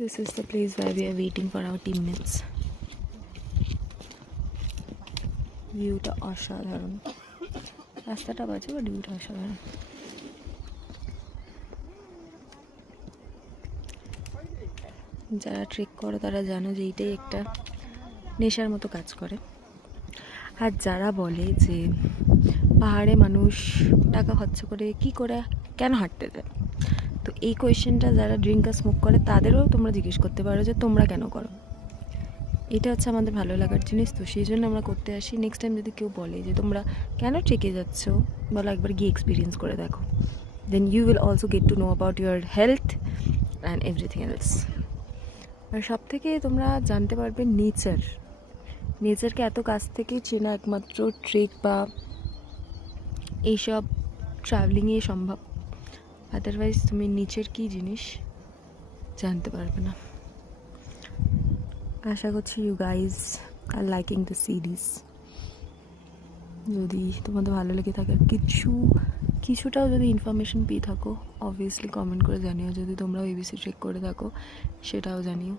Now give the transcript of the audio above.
This is the place where we are waiting for our teammates. ভিউটা অসাধারণ, রাস্তাটা বাজে বাট ভিউটা অসাধারণ। যারা ট্রেক করো তারা জানো যে এইটাই একটা নেশার মতো কাজ করে। আর যারা বলে যে পাহাড়ে মানুষ টাকা খরচ করে কি করে কেন হাঁটতে যায়, তো এই কোয়েশ্চেনটা যারা ড্রিঙ্ক আর স্মোক করে তাদেরও তোমরা জিজ্ঞেস করতে পারো যে তোমরা কেন করো। এটা হচ্ছে আমাদের ভালো লাগার জিনিস, তো সেই জন্য আমরা করতে আসি। নেক্সট টাইম যদি কেউ বলে যে তোমরা কেন ট্রেকে যাচ্ছ, বলো একবার গিয়ে এক্সপিরিয়েন্স করে দেখো, then you will also get to know about your health and everything else. আর সব থেকে তোমরা জানতে পারবে নেচারকে এত কাছ থেকে চেনা একমাত্র ট্রেক বা এইসব ট্রাভেলিংয়ে সম্ভব। আদারওয়াইজ তুমি নিচের কী জিনিস জানতে পারবে না। আশা করছি you guys are liking the series. যদি তোমাদের ভালো লেগে থাকে, কিছুটাও যদি ইনফরমেশন পেয়ে থাকো, অবভিয়াসলি কমেন্ট করে জানিও। যদি তোমরাও এবিসি ট্রেক করে থাকো সেটাও জানিও।